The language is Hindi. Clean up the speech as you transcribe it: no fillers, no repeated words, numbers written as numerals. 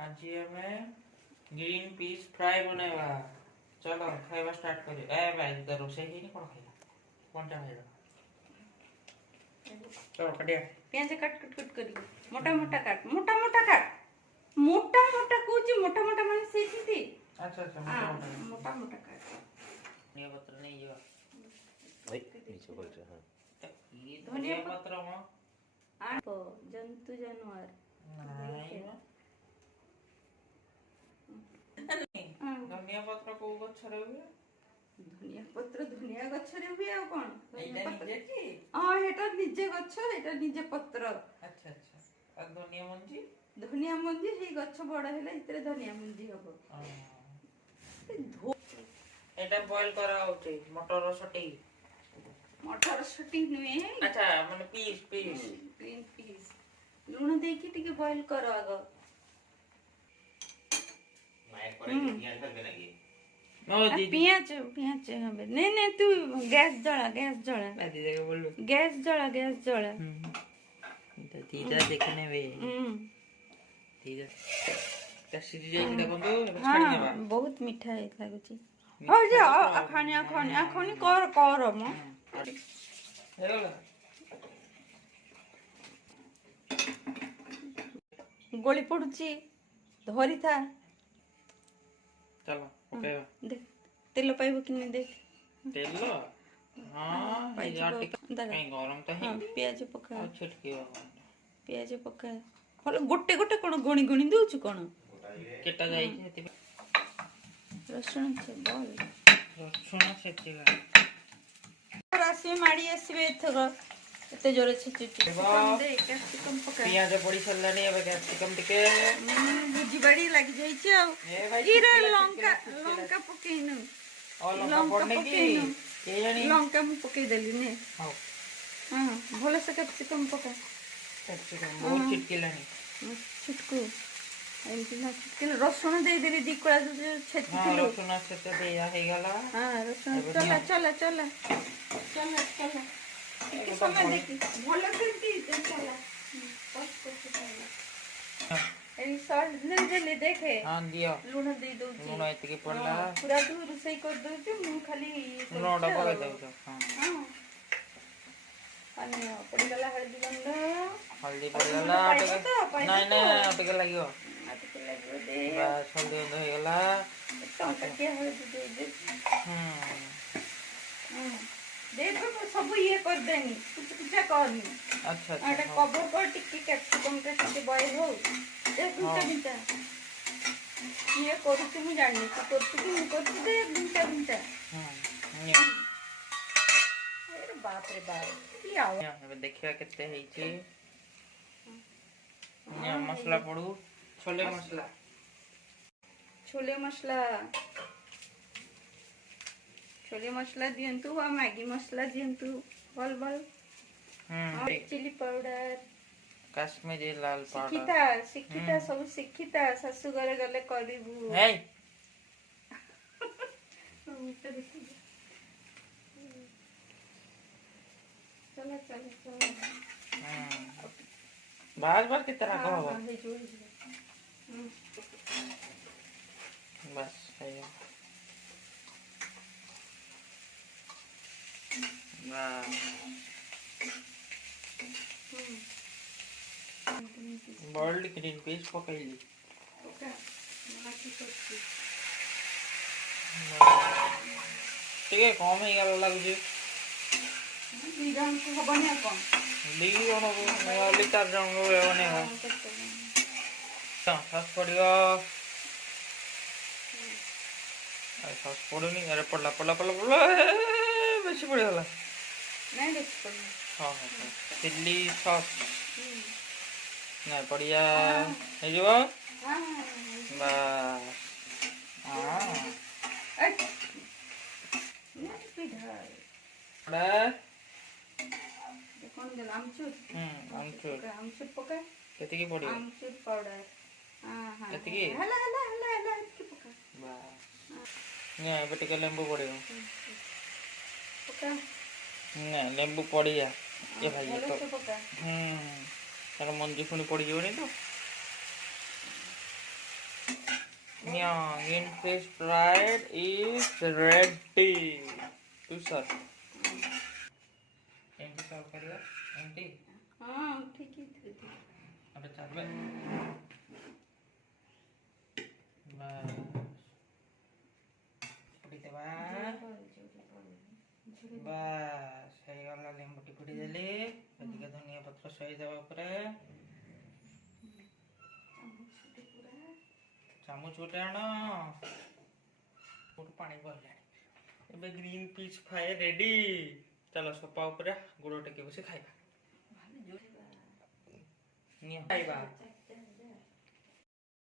आज हमें ग्रीन पीस फ्राई बनेगा। चलो खाइबा स्टार्ट करिए। ए भाई तो रोसे ही नहीं कोन खाइला कोनटा खाइला चलो कटिया प्याज कट कट कट करी मोटा मोटा काट मोटा मोटा काट मोटा मोटा कोची मोटा मोटा माने सेठी थी। अच्छा अच्छा मोटा मोटा काट धनिया पत्र नहीं ये भाई नीचे बोल रहे हैं ये धनिया पत्र में आप जंतु जानवर नहीं धनिया पत्र को गछ रे हुए धनिया गछरे हुए आ कोन एटा निजे की हां हेटा निजे गछ एटा निजे पत्र। अच्छा अच्छा और धनिया मंजी हे गछ बड़ हेले इतरे धनिया मंजी हबो। एटा बॉईल करा होचे मटर सटी मटर सटी नुए अच्छा माने पीस ग्रीन पीस लूण देकी टिके बॉईल करो आगो मैं करे पियाज कर देना ये नो दीदी पियाज हबे नहीं तू गैस जला दीदी के बोलो गैस जला तो दीदा देखने वे दीदा कैसी जाई देखो तो हां बहुत मीठा है लागुची हो जा अखानी कर म हेला गोली पड़ुची धरी था चलो ओके देख तेल पाइबो कि नहीं देख तेल हां ये आटे कहीं गरम तो है हां प्याज पका छटके प्याज पका हल गोटे गोटे कोन गणी गणी दोछु कोन केटा जाई हेति रसुन से बोल रसुन सेति रासी माड़ी आसीबे थरो एते जोरे छचुची दे कैप्सिकम पका पियाज पड़ी सल्लानी अब कैप्सिकम टिके बुझी बड़ी लग जाई छ ए भाई गिरे लंका पकेइनु और लंका पड़ने की ये जानी लंका मु पके देली ने हां हां भले से कैप्सिकम पका कैप्सिकम बहुत चिटकिलानी छुटकू एमती ना चिटकिल रसुन दे देली दिकळा छेचिलो रसुन से दे या हे गला हां रसुन चला के समय देखी भले करती चला एई सॉल्ट ने देले देखे हां दियो लूण दे दो लूण एतके पड़ला पूरा तू रोसई कर दो जे मु खाली लूण डबा के दो हां अन्य पड़ी गला हल्दी पड़ी गला नहीं अटके लागियो दे बस हल्दी हो गला टमाटर के हल्दी दे दे तो सब ये कर देनी कुछ करनी अच्छा आटा कवर कर टिक्की कैप्सिकम के साथे बॉईल हो एक मिनट ये करू तुम जानी तो करती कि करती दे मिनट अरे बाप रे बाप की आओ अब देखिया केते हेई छी मसाला पड़ू छोले मसला दियंतु आ मैगी मसला दियंतु बल चिली पाउडर काश्मीरी लाल पाउडर शिखिता सब शिखिता सासु घरे गले करबू हे चलो बार की तरह कहो बस है बॉइल्ड ग्रीन पीस पकैली ठीक है कम ही गला लागुची दीदान को हबने कम दी जन लिटर जन बने हो सस पड़ियो सस पड़ुनी अरे पड़ला बेसी पड़ी गला नहीं बेसी पड़ी हां चिल्ली सॉस नहीं पड़िया हे जो हां बस हां नहीं पिधा अरे कौन दे आमचूर पका केते की पड़ियो आमचूर पाउडर हां केते की हला की पका बस ने बेटे के लेंबू पड़ियो पका ने लेंबू पड़िया ये भाई तो पका तार मंजी पुणी पड़ जीवनी तो Yeah, green fish fried is ready to serve. Aunty serve करिया एंटी हाँ ठीक है ठीक है अबे चालबे बस पुड़ी देवा बस हे गला लेंबू टिपुड़ी देली एदिके धनिया पत्र सही देवा ऊपर चामच गोटे आण गोटे पानी भरला एबे ग्रीन पीस फ्राई रेडी चलो सोपा ऊपर गुड़ टेके बसे खाइबा निया खाइबा